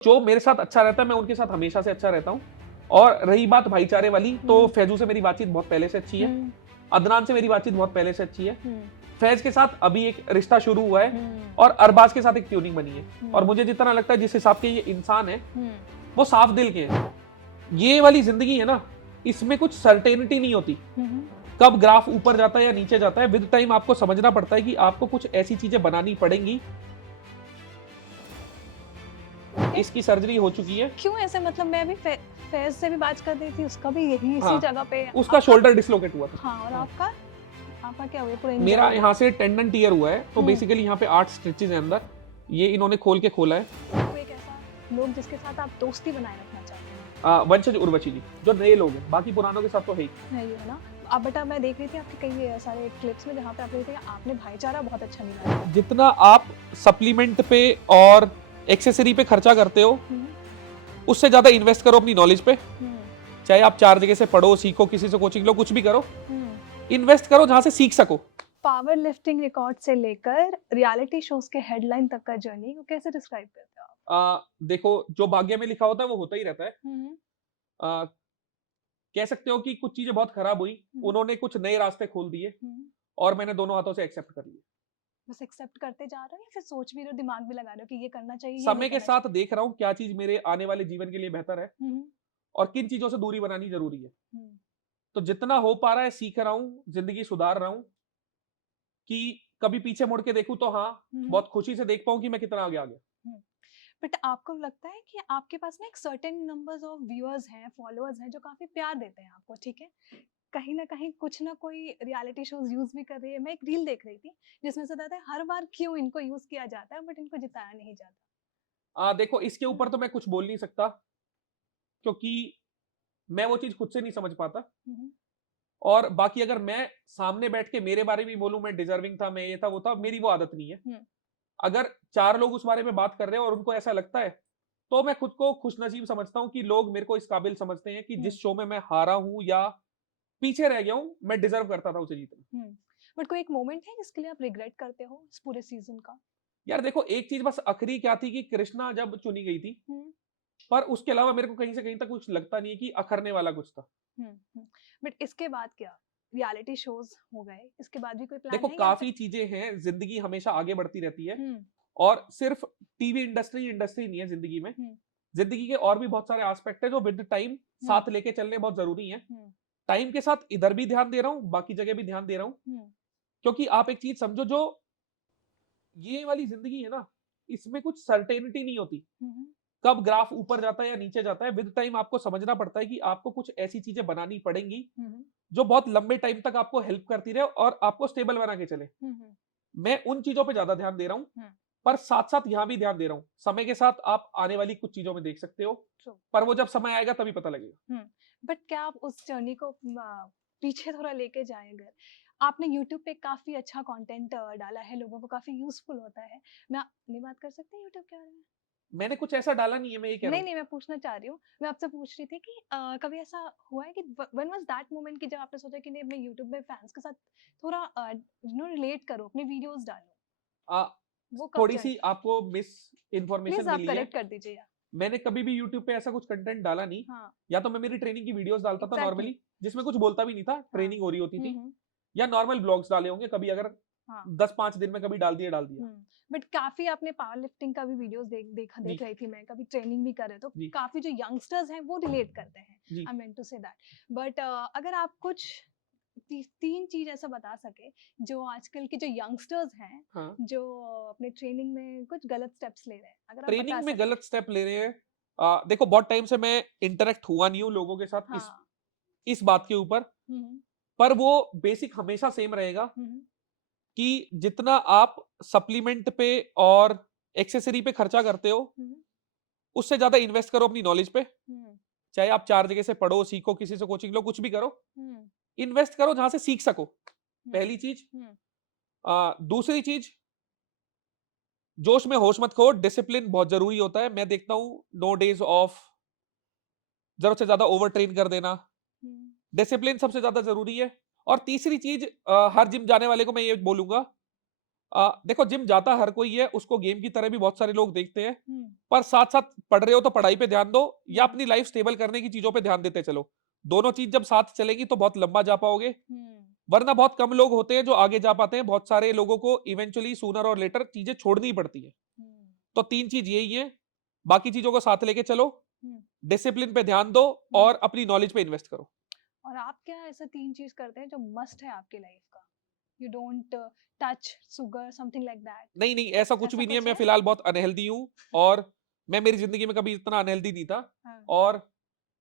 जो मेरे साथ अच्छा रहता है, मैं उनके साथ हमेशा से अच्छा रहता हूँ। और रही बात भाईचारे वाली, तो फैज़ू से मेरी बातचीत बहुत पहले से अच्छी है। हुँ, अदनान से मेरी बातचीत बहुत पहले से अच्छी है। हुँ, फैज़ के साथ अभी एक रिश्ता शुरू हुआ है हुँ, और अरबाज़ के साथ एक ट्यूनिंग बनी है। और हुँ, मुझे जितना लगता है जिस हिसाब के ये इंसान हैं, हुँ, वो साफ दिल के हैं। ये वाली ज़िंदगी है ना, इसमें कुछ सर्टेनिटी नहीं होती। हुँ, हुँ, कब ग्राफ ऊपर जाता है या नीचे जाता है, विद टाइम आपको समझना पड़ता है कि आपको कुछ ऐसी चीज़ें बनानी पड़ेंगी। ओके। इसकी सर्जरी हो चुकी है। क्यों ऐसे मतलब मैं भी फैज़ से भी बात कर रही थी, उसका भी यही इसी हाँ, जगह पे उसका आपका शोल्डर डिस्लोकेट हुआ था। हाँ, और हाँ। आपका? आपका क्या हुआ? पूरा इंजर्ड मेरा हो गया? यहाँ से टेंडन टियर हुआ है, तो हुँ, बेसिकली यहाँ पे 8 स्टिचेज़ हैं अंदर। ये इन्होंने खोल के खोला है। कोई एक ऐसा लोग जिसके साथ आप दोस्ती बनाए रखना चाहते हैं, वंशज उर्वशी जी, जो नए लोग हैं, बाकी पुरानों के साथ तो है ही। है ये, है ना? अब बेटा मैं देख रही थी आपके कई सारे क्लिप्स में जहाँ पे आप रहे थे, आपने भाईचारा बहुत अच्छा निभाया। जितना आप सप्लीमेंट पे और एक्सेसरी पे खर्चा करते हो, हुँ, उससे ज़्यादा इन्वेस्ट करो अपनी नॉलेज पे। हुँ, चाहे आप 4 जगह से पढ़ो, सीखो, किसी से कोचिंग लो, कुछ भी करो। हुँ। इन्वेस्ट करो जहाँ से सीख सको। पावर लिफ्टिंग रिकॉर्ड से लेकर रियलिटी शोज़ के हेडलाइन तक का जर्नी को कैसे डिस्क्राइब करते हो आप? देखो, जो भाग्य में लिखा होता है, वो होता ही रहता है। हुँ, हुँ, अ, कह सकते हो कि कुछ चीज़ें बहुत खराब हुई, हुँ, उन्होंने कुछ नए रास्ते खोल दिए हुँ। और मैंने दोनों हाथों से एक्सेप्ट कर लिया। बस एक्सेप्ट करते जा रहे हो या फिर सोच भी रहे हो, दिमाग भी लगा रहे हो कि ये करना चाहिए, ये नहीं समय के करना साथ चाहिए? देख रहा हूँ क्या चीज़ मेरे आने वाले जीवन के लिए बेहतर है हुँ, हुँ, और किन चीज़ों से दूरी बनानी ज़रूरी है। हुँ, तो जितना हो पा रहा है सीख रहा हूँ, ज़िंदगी सुधार रहा हूँ कि कभी पीछे मुड़ के देखूँ तो हाँ, हुँ, हुँ, बहुत खुशी से देख पाऊँ कि मैं कितना आगे आ गया। हुँ। बट आपको लगता है कि आपके पास ना एक सर्टेन नंबर्स ऑफ व्यूअर्स हैं, फॉलोअर्स हैं जो काफ़ी प्यार देते हैं आपको, ठीक है? कहीं न कहीं कुछ ना कोई रियलिटी शोज़ यूज़ भी कर रही है। मैं एक रील देख रही थी जिसमें से था हर बार क्यों इनको यूज़ किया जाता है बट इनको जिताया नहीं जाता। देखो, इसके हुँ, ऊपर तो मैं कुछ बोल नहीं सकता क्योंकि मैं वो चीज़ खुद से नहीं समझ पाता। हुँ, हुँ, और बाकी अगर मैं सामने बैठ के मेरे बारे में बोलूँ मैं डिज़र्विंग था, मैं ये था, वो था, मेरी वो आदत नहीं है। हुँ, अगर 4 लोग उस बारे में बात कर रहे हैं और उनको ऐसा लगता है, तो मैं खुद को खुशनसीब समझता हूँ कि लोग मेरे को इस काबिल समझते हैं कि हुँ, जिस शो में मैं हारा हूँ या पीछे रह गया हूँ, मैं डिज़र्व करता था उसे जीतना। हुँ। बट कोई एक मोमेंट है जिसके लिए आप रिग्रेट करते हो इस पूरे सीज़न का? यार देखो, एक चीज़ बस आखिरी क्या थी कि कृष्णा जब चुनी गई थी, हुँ, पर उसके अलावा मेरे को कहीं से कहीं तक कुछ लगता नहीं है कि अखरने वाला कुछ था। हुँ, हुँ। बट इसके बाद क्या? रियलिटी शोज़ हो गए, इसके बाद भी कोई प्लान देखो, है या फिर काफ़ी चीज़ें हैं, ज़िंदगी हमेशा आगे बढ़ती रहती है हुँ, और सिर्फ़ टीवी इंडस्ट्री इंडस्ट्री नहीं है ज़िंदगी में। हुँ, ज़िंदगी के और भी बहुत सारे एस्पेक्ट हैं जो विद टाइम हुँ, साथ लेके चलने बहुत ज़रूरी हैं। हुँ, टाइम के साथ इधर भी ध्यान दे रहा हूँ, बाकी जगह भी ध्यान दे रहा हूँ, हुँ, क्योंकि आप एक चीज़ समझो, जो ये वाली ज़िंदगी है ना, इसमें कुछ सर्टेनिटी नहीं होती। हुँ, हुँ, कब ग्राफ ऊपर जाता है या नीचे जाता है, विद टाइम आपको समझना पड़ता है कि आपको कुछ ऐसी चीज़ें बनानी पड़ेंगी, हुँ, हुँ, जो बहुत लंबे टाइम तक आपको हेल्प करती रहे और आपको स्टेबल बना के चले। हुँ, हुँ, मैं उन चीज़ों पे ज़्यादा ध्यान दे रहा हूँ, हुँ, पर साथ-साथ यहाँ भी ध्यान दे रहा हूँ। समय के साथ आप आने वाली कुछ चीज़ों में देख सकते हो, ट्रू। पर वो जब समय आएगा तभी पता लगेगा। हुँ, बट क्या आप उस जर्नी को पीछे थोड़ा लेके जाएँ अगर, आपने यूट्यूब पे काफ़ी अच्छा कंटेंट डाला है, लोगों को काफ़ी यूज़फुल होता है। मैं अपनी बात कर सकते हैं यूट्यूब के बारे में? मैंने कुछ ऐसा डाला नहीं है, मैं ये कह रहा नहीं, हूँ। नहीं, मैं पूछना चाह रही हूँ। मैं आपसे पूछ रही थी कि कभी ऐसा हुआ है कि व्हेन वाज़ दैट मोमेंट कि जब आपने सोचा कि नहीं मैं यूट्यूब में फैन्स के साथ थोड़ा रिलेट करूँ, अपनी वीडियोज़ डालूँ, अ, वो कब थोड़ी-सी चाहिए? आपको मिस इन्फॉर्मेशन प्लीज़ आप मिली है। करेक्ट कर दीजिए या मैंने कभी भी यूट्यूब पे ऐसा कुछ कंटेंट डाला नहीं। हाँ, या तो मैं मेरी ट्रेनिंग की वीडियोज़ डालता था एग्ज़ैक्टली नॉर्मली, जिसमें कुछ बोलता भी नहीं था, हाँ। ट्रेनिंग हो रही होती हुँ, थी, हुँ, या नॉर्मल ब्लॉग्स डाले होंगे कभी, अगर हाँ। 10-5 दिन में कभी डाल दिया, डाल दिया। हुँ, बट काफ़ी आपने पावर लिफ्टिंग का भी वीडियोज़ देख जी, रही थी मैं, कभी ट्रेनिंग भी कर रहे, तो जी, काफ़ी जो यंगस्टर्स हैं वो रिलेट करते हैं। जी। आई मीant टू से दैट। बट अगर आप कुछ 3 चीज़ ऐसा बता सकें, जो आजकल के जो यंगस्टर्स हैं, हाँ, जो अपने ट्रेनिंग में कुछ गलत स्टेप्स ले रहे हैं, अगर आप बता ट्रेनिंग में सकें? गलत स्टेप ले रहे हैं। देखो, बहुत टाइम से मैं इंटरैक्ट हुआ नहीं हूँ लोगों के साथ हाँ। इस बात के ऊपर, हुँ, हुँ। पर वो बेसिक हमेशा सेम रहेगा हुँ, हुँ। कि जितना आप सप्लीमेंट पे और एक्सेसरी पे खर्चा करते हो, हुँ, उससे ज़्यादा इन्वेस्ट करो अपनी नॉलेज पे। हुँ, चाहे आप 4 जगह से पढ़ो, सीखो, किसी से कोचिंग लो, कुछ भी करो। हुँ, इन्वेस्ट करो जहाँ से सीख सको, हुँ, पहली चीज़। हुँ, दूसरी चीज़, जोश में होश मत खो, डिसिप्लिन बहुत ज़रूरी होता है। मैं देखता हूँ नो डेज़ ऑफ, ज़रूरत से ज़्यादा ओवर ट्रेन कर देना, हुँ, डिसिप्लिन सबसे ज़्यादा ज़रूरी है। और तीसरी चीज़, हर जिम जाने वाले को मैं ये बोलूँगा देखो जिम जाता हर कोई है, उसको गेम की तरह भी बहुत सारे लोग देखते हैं, हुँ, पर साथ-साथ पढ़ रहे हो तो पढ़ाई पे ध्यान दो या हुँ, अपनी लाइफ स्टेबल करने की चीज़ों पे ध्यान देते चलो। दोनों चीज़ जब साथ चलेगी तो बहुत लंबा जा पाओगे, हुँ, वरना बहुत कम लोग होते हैं जो आगे जा पाते हैं, बहुत सारे लोगों को इवेंचुअली सूनर और लेटर चीज़ें छोड़नी ही पड़ती है। हुँ, तो 3 चीज़ यही है, बाकी चीज़ों को साथ लेके चलो, हुँ, डिसिप्लिन पे ध्यान दो हुँ। और अपनी नॉलेज पे इन्वेस्ट करो। और आप क्या ऐसे 3 चीज़ करते हैं जो मस्ट है आपकी लाइफ का? You don't touch sugar something like that, नहीं, नहीं ऐसा कुछ ऐसा भी नहीं है, कुछ मैं है? फिलहाल बहुत अनहेल्दी हूँ और मैं मेरी ज़िंदगी में कभी इतना अनहेल्दी नहीं था हाँ। और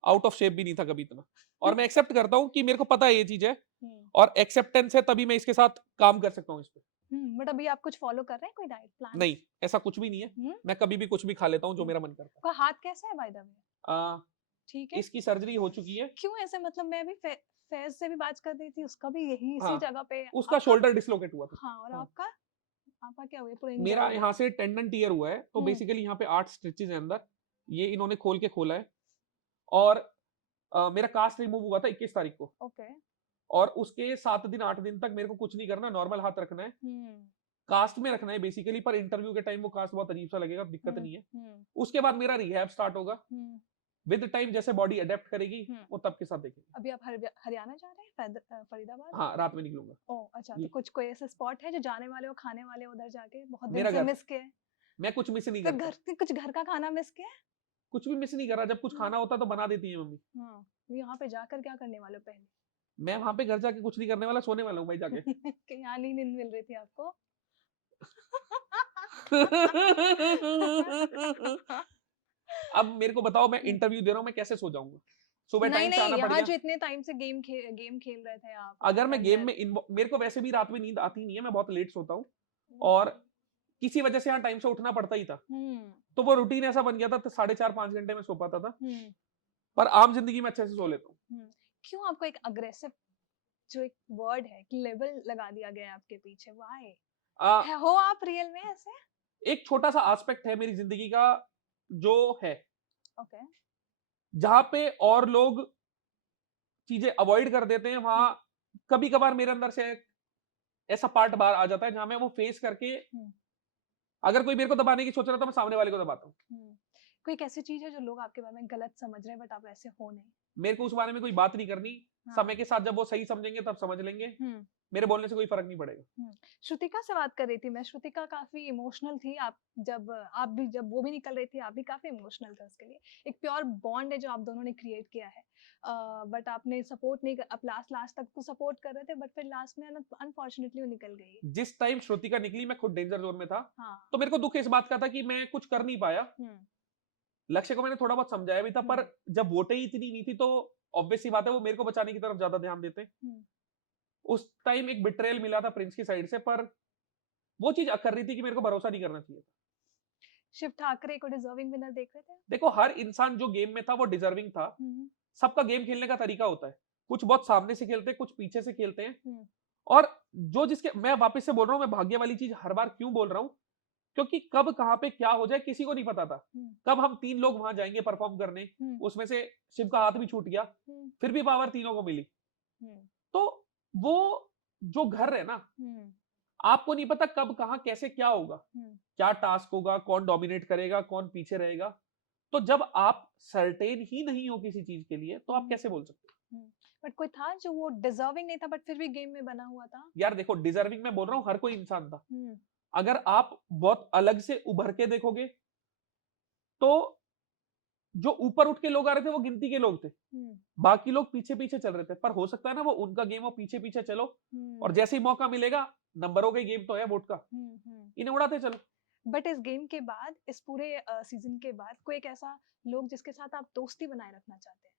आउट ऑफ शेप भी नहीं था कभी इतना। और मैं एक्सेप्ट करता हूँ कि मेरे को पता है ये चीज़ है हुँ, और एक्सेप्टेंस है तभी मैं इसके साथ काम कर सकता हूँ इस पे। हुँ, बट अभी आप कुछ फ़ॉलो कर रहे हैं कोई डाइट प्लान? नहीं, ऐसा कुछ भी नहीं है। हुँ, मैं कभी भी कुछ भी खा लेता हूँ जो हुँ। मेरा मन करता है। आपका हाथ कैसा है बाय द वे? अ, ठीक है? इसकी सर्जरी हो चुकी है। क्यों ऐसे मतलब मैं भी फैज़ से भी बात कर रही थी, उसका भी यही इसी हाँ, जगह पे उसका आपका शोल्डर डिस्लोकेट हुआ था। हाँ, और हाँ, आपका? आपका क्या हुआ? पूरा इंजर्ड मेरा हो गया? यहाँ से टेंडन टियर हुआ है, तो हुँ, बेसिकली यहाँ पे 8 स्टिचेज़ हैं अंदर। ये इन्होंने खोल के खोला है और मेरा कास्ट रिमूव हुआ था 21 तारीख को ओके। और उसके 7 दिन 8 दिन तक मेरे को कुछ नहीं करना, नॉर्मल हाथ रखना है। हुँ, कास्ट में रखना है बेसिकली, पर इंटरव्यू के टाइम वो कास्ट बहुत अजीब सा लगेगा, दिक्कत हुँ, नहीं है। हुँ, उसके बाद मेरा रिहैब स्टार्ट होगा। हुँ, विद टाइम जैसे बॉडी अडैप्ट करेगी, हुँ। वो तब के साथ देखेंगे। अभी आप हरियाणा जा रहे हैं? फरीदाबाद? हाँ, रात में निकलूँगा। ओह! अच्छा, तो जी, कुछ कोई ऐसा स्पॉट है जो जाने वाले हो, खाने वाले हो उधर जाके? बहुत दिन मेरा से घर। मिस किए हैं। मैं कुछ मिस नहीं तो करता। कुछ घर का खाना मिस किया है? कुछ भी मिस नहीं कर रहा, जब कुछ हुँ, खाना होता है तो बना देती है मम्मी। हाँ, यहाँ पे जाकर क्या करने वाले हो पहले? मैं वहाँ पे घर जाके कुछ नहीं करने वाला, सोने वाला हूँ भाई जाके। कि यहाँ नींद मिल रही थी आपको? अब मेरे को बताओ मैं हुँ। इंटरव्यू दे रहा हूँ, मैं कैसे सो जाऊँगा? सुबह नहीं, टाइम से नहीं, आना पड़ यहाँ गया। जो इतने टाइम से गेम खेल रहे थे आप वहाँ अगर पे मैं गेम अंदर। में मेरे को वैसे भी रात में नींद आती नहीं है, मैं बहुत लेट सोता हूँ हुँ, और किसी वजह से यहाँ टाइम से उठना पड़ता ही था। हुँ, तो वो रूटीन ऐसा बन गया था, तो साढ़े 4-5 घंटे में सो पाता था। हुँ, पर आम ज़िंदगी में अच्छे से सो लेता हूँ। हुँ। क्यों आपको एक अग्रेसिव जो एक वर्ड है, एक लेबल लगा दिया गया है आपके पीछे, व्हाय? अ, है हो आप रियल में ऐसे? एक छोटा-सा एस्पेक्ट है मेरी ज़िंदगी का जो है, ओके। जहाँ पे और लोग चीज़ें अवॉइड कर देते हैं, हुँ, वहाँ कभी-कभार मेरे अंदर से एक ऐसा पार्ट बाहर आ जाता है, जहाँ मैं वो फेस करके हुँ, अगर कोई मेरे को दबाने की सोच रहा है, तो मैं सामने वाले को दबाता हूँ। हुँ। कोई एक ऐसी चीज़ है जो लोग आपके बारे में गलत समझ रहे हैं बट आप ऐसे हो नहीं? मेरे को उस बारे में कोई बात नहीं करनी, हाँ। समय के साथ जब वो सही समझेंगे तब समझ लेंगे, हुँ, मेरे बोलने से कोई फ़र्क नहीं पड़ेगा। हुँ। श्रुतिका से बात कर रही थी मैं, श्रुतिका काफ़ी इमोशनल थी, जब वो भी निकल रही थी, आप भी काफ़ी इमोशनल थे उसके लिए। एक प्योर बॉन्ड है जो आप दोनों ने क्रिएट किया है। बट आपने सपोर्ट नहीं क आप लास्ट लास्ट तक तो सपोर्ट कर रहे थे बट फिर लास्ट में अनफॉर्च्यूनेटली वो निकल गई। जिस टाइम श्रुतिका निकली मैं खुद डेंजर ज़ोन में था, हाँ। तो मेरे को दुःख इस बात का था कि मैं कुछ कर नहीं पाया। हुँ, लक्ष्य को मैंने थोड़ा बहुत समझाया भी था, पर हुँ, जब वोटें ही इतनी नहीं थी, तो ऑब्वियस सी बात है वो मेरे को बचाने की तरफ ज़्यादा ध्यान देते। हुँ। उस टाइम एक बिट्रेयल मिला था प्रिंस की साइड से, पर वो चीज़ कर रही थी कि मेरे को भरोसा नहीं करना चाहिए था। शिव ठाकरे को डिज़र्विंग विनर देख रहे थे? देखो हर इंसान जो गेम में था वो डिज़र्विंग था। हुँ, सबका गेम खेलने का तरीका होता है। कुछ बहुत सामने से खेलते हैं, कुछ पीछे से खेलते हैं हुँ, और जो जिसके मैं वापस से बोल रहा हूँ, मैं भाग्य वाली चीज़ हर बार क्यों बोल रहा हूँ? क्योंकि कब कहाँ पे क्या हो जाए किसी को नहीं पता था। हुँ, कब हम 3 लोग वहाँ जाएँगे परफ़ॉर्म करने, हुँ, उसमें से शिव का हाथ भी छूट गया, हुँ, फिर भी पावर तीनों को मिली। हुँ, तो वो जो घर है ना, हुँ, आपको नहीं पता कब कहाँ कैसे क्या होगा? हुँ, क्या टास्क होगा, कौन डोमिनेट करेगा, कौन पीछे रहेगा? तो जब आप सर्टेन ही नहीं हो किसी चीज़ के लिए, तो आप हुँ, कैसे बोल सकते हो? हुँ। बट कोई था जो वो डिज़र्विंग नहीं था बट फिर भी गेम में बना हुआ था? यार देखो डिज़र्विंग मैं बोल रहा हूँ हर कोई इंसान था। हुँ, अगर आप बहुत अलग से उभर के देखोगे, तो जो ऊपर उठ के लोग आ रहे थे वो गिनती के लोग थे। हुँ, बाकी लोग पीछे-पीछे चल रहे थे। पर हो सकता है ना वो उनका गेम हो पीछे-पीछे चलो और हुँ, जैसे ही मौका मिलेगा, नंबरों का ही गेम तो है वोट का, हुँ, हुँ। इन्हें उड़ाते चलो। बट इस गेम के बाद, इस पूरे सीज़न के बाद कोई एक ऐसा लोग जिसके साथ आप दोस्ती बनाए रखना चाहते हैं?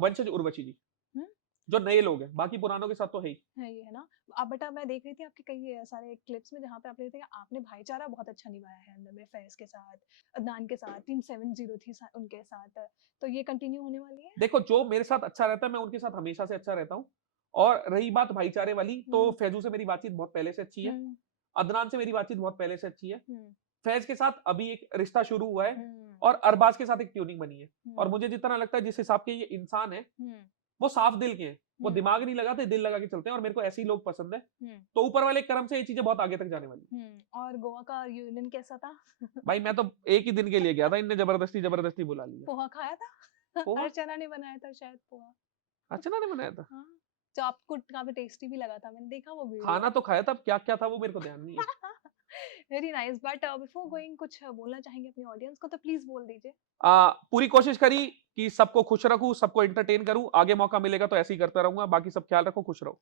वंशज उर्वशी जी, हुँ? जो नए लोग हैं, बाकी पुरानों के साथ तो है ही। है ये, है ना? मैं देख रही थी आपके कई सारे क्लिप्स में जहाँ पे आप रहे थे आपने भाईचारा बहुत अच्छा निभाया है अंदर में फैज़ के साथ, अदनान के साथ, टीम 70 थी उनके साथ। तो ये कंटिन्यू होने वाली है? देखो जो मेरे साथ अच्छा रहता है, मैं उनके साथ हमेशा से अच्छा रहता हूँ। और रही बात भाईचारे वाली, तो हुँ, फैज़ू से मेरी बातचीत बहुत पहले से अच्छी है। हुँ, अदनान से मेरी बातचीत बहुत पहले से अच्छी है। हुँ, फैज़ के साथ अभी एक रिश्ता शुरू हुआ है हुँ, और अरबाज़ के साथ एक ट्यूनिंग बनी है। और हुँ, मुझे जितना लगता है जिस हिसाब के ये इंसान है, हुँ, वो साफ दिल के हैं, वो हुँ, दिमाग नहीं लगाते, दिल लगा के चलते हैं और मेरे को ऐसे ही लोग पसंद है। हुँ, तो ऊपर वाले के करम से ये चीज़ें बहुत आगे तक जाने वाली हैं। और गोवा का रियूनियन कैसा था? भाई मैं तो 1 ही दिन के लिए गया था, इनने ज़बरदस्ती बुला लिया। पोहा खाया था? पोहा अर्चना ने बनाया था शायद पोहा। अर्चना ने बनाया था। हाँ, जो आपको काफ़ी टेस्टी भी लगा था, मैंने देखा वो वीडियो। खाना तो खाया था, अब क्या-क्या था वो मेरे को ध्यान नहीं है। Very nice but before going कुछ बोलना चाहेंगे अपनी ऑडियंस को तो प्लीज़ बोल दीजिए। पूरी कोशिश करी कि सबको खुश रखूँ, सबको एंटरटेन करूँ, आगे मौका मिलेगा तो ऐसे ही करता रहूँगा, बाकी सब ख्याल रखो, खुश रहो।